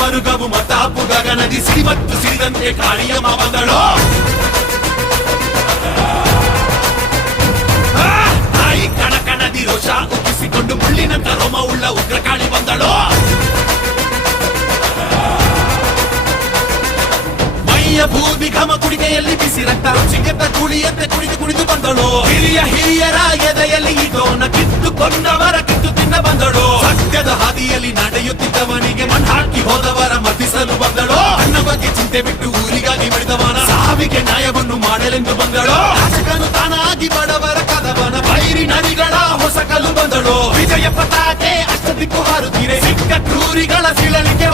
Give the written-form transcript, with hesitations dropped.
ಮರುಗವು ಮತಾಪು ಗಗನದಿ ಸಿರಿಮತ್ತು ಸಿರಿದಂತೆ ಕಾಳಿಯಮ್ಮ ಬಂದಳು. ತಾಯಿ ಕಣಕಣದಿ ರೋಷ ಉಕ್ಕಿಸಿಕೊಂಡು ಮುಳ್ಳಿನಂತ ರೋಮ ಉಳ್ಳ ಉಗ್ರ ಕಾಳಿ ಬಂದಳು. ಮೈಯ ಬೂದಿ ಘಮ ಕುಡಿಕೆಯಲ್ಲಿ ಬಿಸಿ ರಕ್ತ ರುಚಿಗೆದ್ದ ಕುಳಿಯಂತೆ ಕುಡಿದು ಕುಡಿದು ಬಂದಳು. ಹಿರಿಯರ ಎದೆಯಲ್ಲಿ ಇದೋನ ಕಿತ್ತುಕೊಂಡವರ ಕಿತ್ತು ತಿನ್ನ ಬಂದಳು. ಸತ್ಯದ ಹಾದಿಯಲ್ಲಿ ನಡೆಯುತ್ತಿದ್ದವನಿಗೆ ಮಣ್ಣಾಕಿ ಹೋದವರ ಮರ್ದಿಸಲು ಬಂದಳು. ಅನ್ನ ಬಗ್ಗೆ ಚಿಂತೆ ಬಿಟ್ಟು ಊರಿಗಾಗಿ ಬೆಳೆದವನ ಸಾವಿಗೆ ನ್ಯಾಯವನ್ನು ಮಾಡಲೆಂದು ಬಂದಳು. ಶಾಸಕನು ತಾನಾಗಿ ಬಡವರ ಕದವನ ಬೈರಿ ನರಿಗಳ ಹೊಸ ಕಲ್ಲು ಬಂದಳು. ವಿಜಯ ಪತಾಕೆ ಅಷ್ಟದಿಕ್ಕು ಹಾರುತ್ತೀರೆ ಸಿಕ್ಕ ಕ್ರೂರಿಗಳ ಸಿಳಲಿಕೆ